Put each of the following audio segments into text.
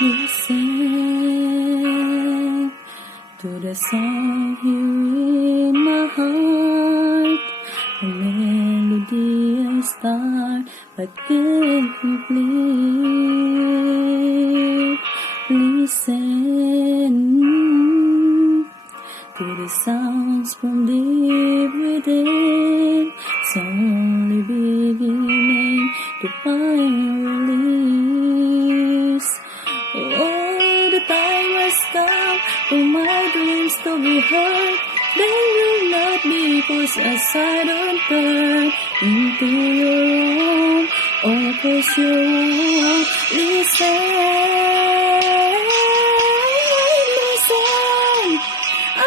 Listen to the song here in my heart, a melody I start but can't complete. Listen to the sounds from deep within. It's only beginning to find release. Oh, the time has come for my dreams to be heard. They will not be pushed aside or turned into your own, or cause you won't listen.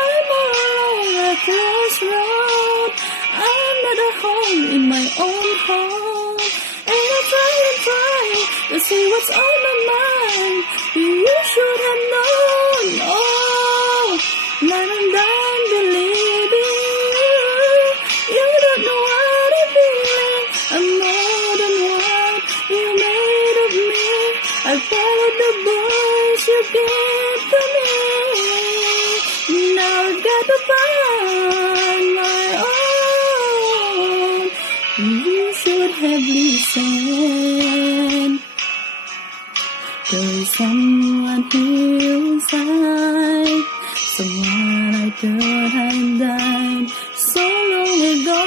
I'm all on a crossroad. I'm not at home in my own home, and I try to see what's on my mind. You should have known. Oh, now I'm done believing you. You don't know what I'm feeling. I'm more than what you made of me. I followed the voice you gave to me. Now I've got to find my own. You should have listened. There is someone here inside, someone I thought had died so long ago.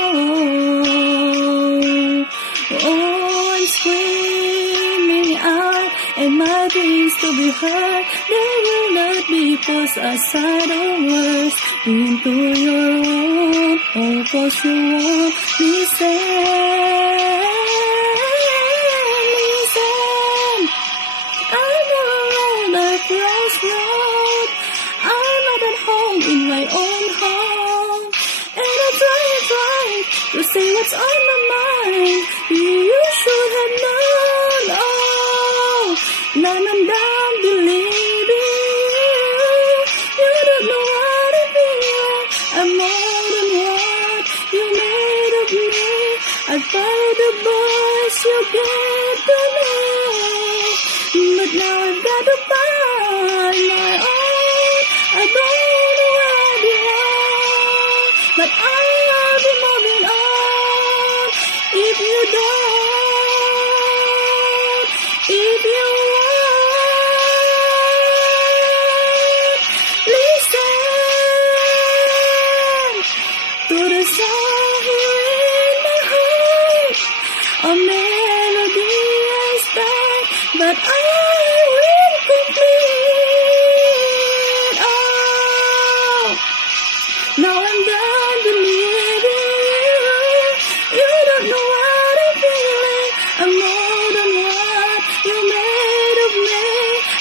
Oh, I'm screaming out, and my dreams to be heard. They will not be pushed aside or worse into your own. Oh, cause you won't listen. Crossroad. I'm not at home in my own home, and I try to say what's on my mind. You should have known. Oh, now I'm done believing you. You don't know what I feel. I'm more than what you made of me. I followed the voice you gave to me, but now I've got to find my own. I don't know where I belong, but I'll be moving on. If you don't, if you won't listen to the song here in my heart, a melody I start, but I will complete. Oh, now I'm done believing you. You don't know what I'm feeling. I'm more than what you made of me.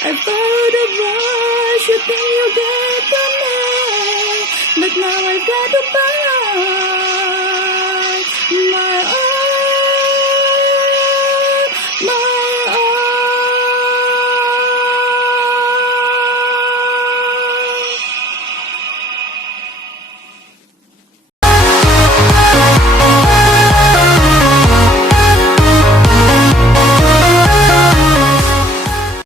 I followed the voice you think you gave to me, but now I've got to find